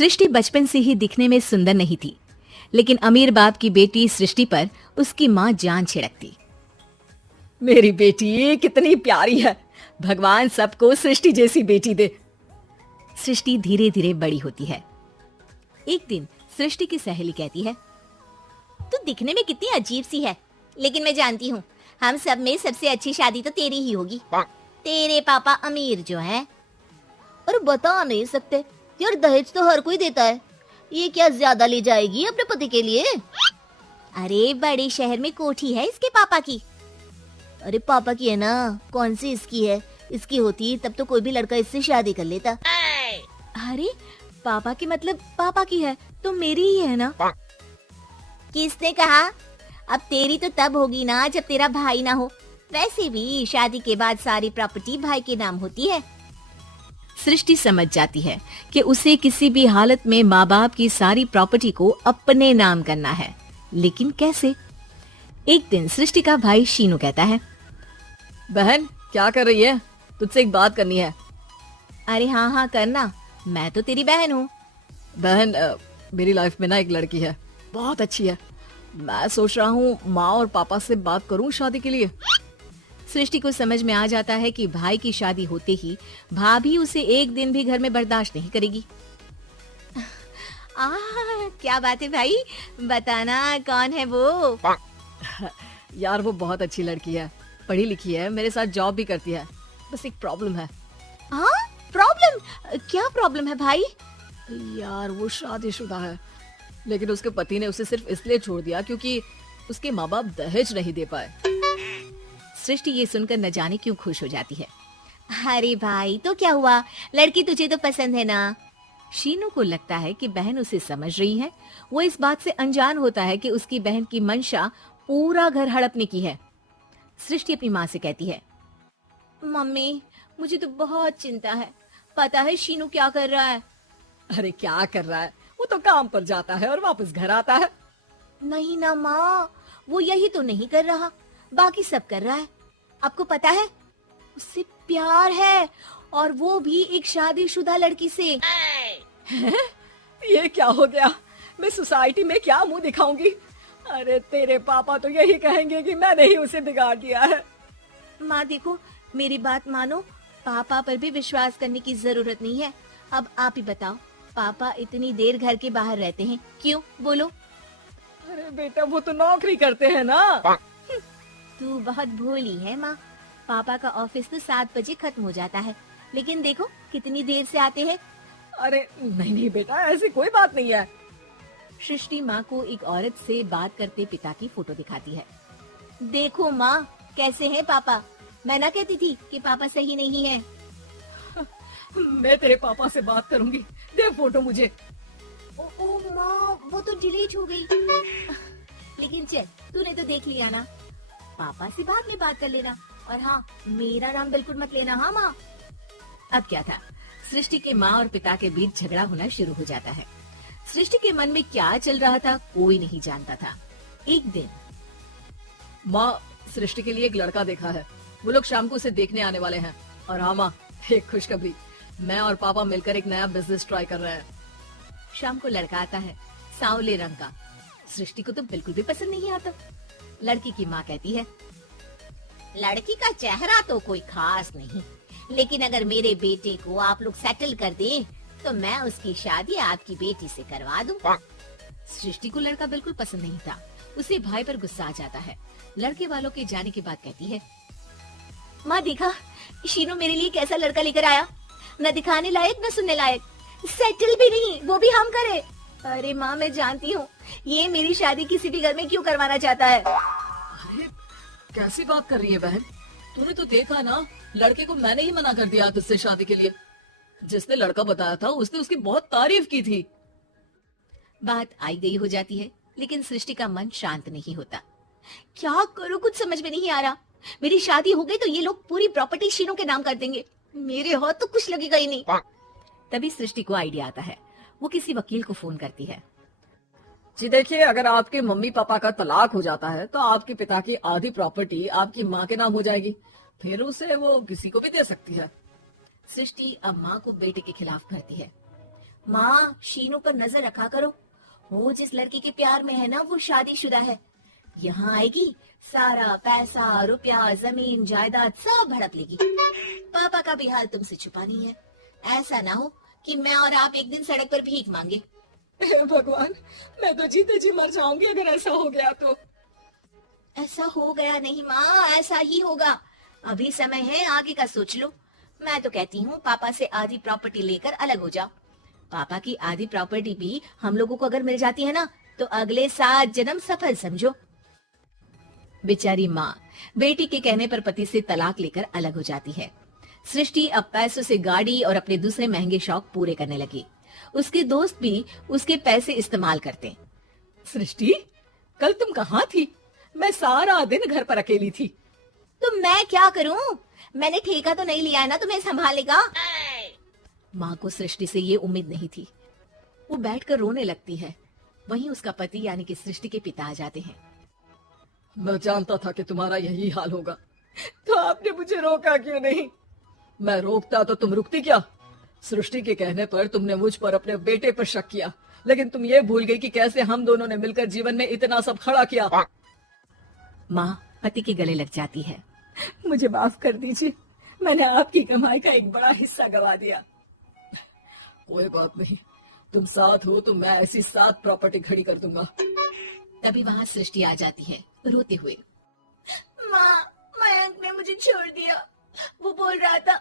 सृष्टि बचपन से ही दिखने में सुंदर नहीं थी, लेकिन अमीर बाप की बेटी सृष्टि पर उसकी माँ जान छिड़कती। मेरी बेटी कितनी प्यारी है, भगवान सबको सृष्टि जैसी बेटी दे। सृष्टि धीरे धीरे बड़ी होती है। एक दिन सृष्टि की सहेली कहती है, तू दिखने में कितनी अजीब सी है, लेकिन मैं जानती हूँ हम सब में सबसे अच्छी शादी तो तेरी ही होगी। तेरे पापा अमीर जो हैं। और बता नहीं सकते यार, दहेज तो हर कोई देता है, ये क्या ज्यादा ले जाएगी अपने पति के लिए? अरे बड़े शहर में कोठी है इसके पापा की। अरे पापा की है ना, कौन सी इसकी है? इसकी होती तब तो कोई भी लड़का इससे शादी कर लेता। अरे पापा की मतलब पापा की है तो मेरी ही है ना। किसने कहा? अब तेरी तो तब होगी ना जब तेरा भाई ना हो। वैसे भी शादी के बाद सारी प्रॉपर्टी भाई के नाम होती है। सृष्टि समझ जाती है कि उसे किसी भी हालत में माँ बाप की सारी प्रॉपर्टी को अपने नाम करना है, लेकिन कैसे? एक दिन सृष्टि का भाई शीनू कहता है, बहन क्या कर रही है? तुझसे एक बात करनी है। अरे हाँ हाँ करना, मैं तो तेरी बहन हूँ। बहन मेरी लाइफ में ना एक लड़की है, बहुत अच्छी है। मैं सोच रहा हूँ माँ और पापा से बात करूँ शादी के लिए। सृष्टि को समझ में आ जाता है कि भाई की शादी होते ही भाभी उसे एक दिन भी घर में बर्दाश्त नहीं करेगी। क्या बात है भाई, बताना कौन है वो? यार वो बहुत अच्छी लड़की है, पढ़ी लिखी है, मेरे साथ जॉब भी करती है। बस एक प्रॉब्लम है। हाँ प्रॉब्लम? क्या प्रॉब्लम है भाई? यार वो शादीशुदा है, लेकिन उसके पति ने उसे सिर्फ इसलिए छोड़ दिया क्योंकि उसके माँ बाप दहेज नहीं दे पाए। सृष्टि ये सुनकर न जाने क्यों खुश हो जाती है। अरे भाई तो क्या हुआ, लड़की तुझे तो पसंद है ना? शीनू को लगता है कि बहन उसे समझ रही है। वो इस बात से अनजान होता है कि उसकी बहन की मंशा पूरा घर हड़पने की है। सृष्टि अपनी माँ से कहती है, मम्मी मुझे तो बहुत चिंता है, पता है शीनू क्या कर रहा है? अरे क्या कर रहा है, वो तो काम पर जाता है और वापस घर आता है। नहीं ना माँ, वो यही तो नहीं कर रहा, बाकी सब कर रहा है। आपको पता है उससे प्यार है, और वो भी एक शादीशुदा लड़की से। ये क्या हो गया? मैं सोसाइटी में क्या मुंह दिखाऊंगी? अरे तेरे पापा तो यही कहेंगे कि मैंने ही उसे बिगाड़ दिया है। माँ देखो, मेरी बात मानो, पापा पर भी विश्वास करने की जरूरत नहीं है। अब आप ही बताओ, पापा इतनी देर घर के बाहर रहते हैं क्यों? बोलो। अरे बेटा वो तो नौकरी करते हैं ना। तू बहुत भोली है माँ, पापा का ऑफिस तो 7 बजे खत्म हो जाता है, लेकिन देखो कितनी देर से आते हैं। अरे नहीं नहीं बेटा, ऐसी कोई बात नहीं है। सृष्टि माँ को एक औरत से बात करते पिता की फोटो दिखाती है। देखो माँ कैसे हैं पापा, मैं ना कहती थी कि पापा सही नहीं है। मैं तेरे पापा से बात करूंगी, दे फोटो मुझे। ओ माँ, वो तो डिलीट हो गई। लेकिन चल, तूने तो देख लिया ना, पापा से बाद में बात कर लेना, और हाँ मेरा नाम बिल्कुल मत लेना। हाँ माँ। अब क्या था, सृष्टि के माँ और पिता के बीच झगड़ा होना शुरू हो जाता है। सृष्टि के मन में क्या चल रहा था कोई नहीं जानता था। एक दिन, माँ सृष्टि के लिए एक लड़का देखा है, वो लोग शाम को उसे देखने आने वाले हैं। और हाँ माँ, एक खुशखबरी, मैं और पापा मिलकर एक नया बिजनेस ट्राई कर रहे हैं। शाम को लड़का आता है, सांवले रंग का। सृष्टि को तो बिल्कुल भी पसंद नहीं आता। लड़की की माँ कहती है, लड़की का चेहरा तो कोई खास नहीं, लेकिन अगर मेरे बेटे को आप लोग सेटल कर दें तो मैं उसकी शादी आपकी बेटी से करवा दूं। सृष्टि को लड़का बिल्कुल पसंद नहीं था। उसे भाई पर गुस्सा आ जाता है। लड़के वालों के जाने के बाद कहती है, माँ देखा शीनू मेरे लिए कैसा लड़का लेकर आया, न दिखाने लायक न सुनने लायक, सेटल भी नहीं, वो भी हम करे। अरे माँ मैं जानती हूँ ये मेरी शादी किसी भी घर में क्यों करवाना चाहता है। अरे कैसी बात कर रही है बहन, तूने तो देखा ना, लड़के को मैंने ही मना कर दिया तुझसे शादी के लिए। जिसने लड़का बताया था उसने उसकी बहुत तारीफ की थी। बात आई गई हो जाती है, लेकिन सृष्टि का मन शांत नहीं होता। क्या करूँ कुछ समझ में नहीं आ रहा। मेरी शादी हो गई तो ये लोग पूरी प्रॉपर्टी शीनू के नाम कर देंगे, मेरे हाथ तो कुछ लगेगा ही नहीं। तभी सृष्टि को आइडिया आता है। वो किसी वकील को फोन करती है। जी देखिए, अगर आपके मम्मी पापा का तलाक हो जाता है तो आपके पिता की आधी प्रॉपर्टी आपकी माँ के नाम हो जाएगी, फिर उसे वो किसी को भी दे सकती है। सृष्टि अब माँ को बेटे के खिलाफ करती है। माँ, शीनू पर नजर रखा करो। वो जिस लड़की के प्यार में है ना, वो शादीशुदा है। यहाँ आएगी, सारा पैसा, रुपया, जमीन, जायदाद सब हड़प लेगी। पापा का भी हाल तुमसे छुपा नहीं है। ऐसा ना हो कि मैं और आप एक दिन सड़क पर भीख मांगे। हे भगवान, मैं तो जीते जी मर जाऊंगी अगर ऐसा हो गया तो। ऐसा हो गया नहीं माँ, ऐसा ही होगा। अभी समय है, आगे का सोच लो। मैं तो कहती हूँ पापा से आधी प्रॉपर्टी लेकर अलग हो जाओ। पापा की आधी प्रॉपर्टी भी हम लोगों को अगर मिल जाती है ना, तो अगले 7 जन्म सफल समझो। बेचारी माँ बेटी के कहने पर पति से तलाक लेकर अलग हो जाती है। सृष्टि अब पैसों से गाड़ी और अपने दूसरे महंगे शौक पूरे करने लगी। उसके दोस्त भी उसके पैसे इस्तेमाल करते। सृष्टि, कल तुम कहाँ थी? मैं सारा दिन घर पर अकेली थी। तो मैं क्या करूँ? मैंने ठेका तो नहीं लिया है ना तुम्हें संभालने का। माँ को सृष्टि से ये उम्मीद नहीं थी। वो बैठकर रोने लगती है। वहीं उसका पति यानी कि सृष्टि के पिता आ जाते हैं। मैं जानता था कि तुम्हारा यही हाल होगा, तो आपने मुझे रोका क्यों नहीं? मैं रोकता तो तुम रुकती क्या? सृष्टि के कहने पर तुमने मुझ पर अपने बेटे पर शक किया, लेकिन तुम ये भूल गई कि कैसे हम दोनों ने मिलकर जीवन में इतना सब खड़ा किया। माँ पति के गले लग जाती है। मुझे माफ कर दीजिए, मैंने आपकी कमाई का एक बड़ा हिस्सा गवा दिया। कोई बात नहीं, तुम साथ हो तो मैं ऐसी 7 प्रॉपर्टी खड़ी कर दूंगा। तभी वहाँ सृष्टि आ जाती है रोते हुए। माँ, मयंक ने मुझे छोड़ दिया। वो बोल रहा था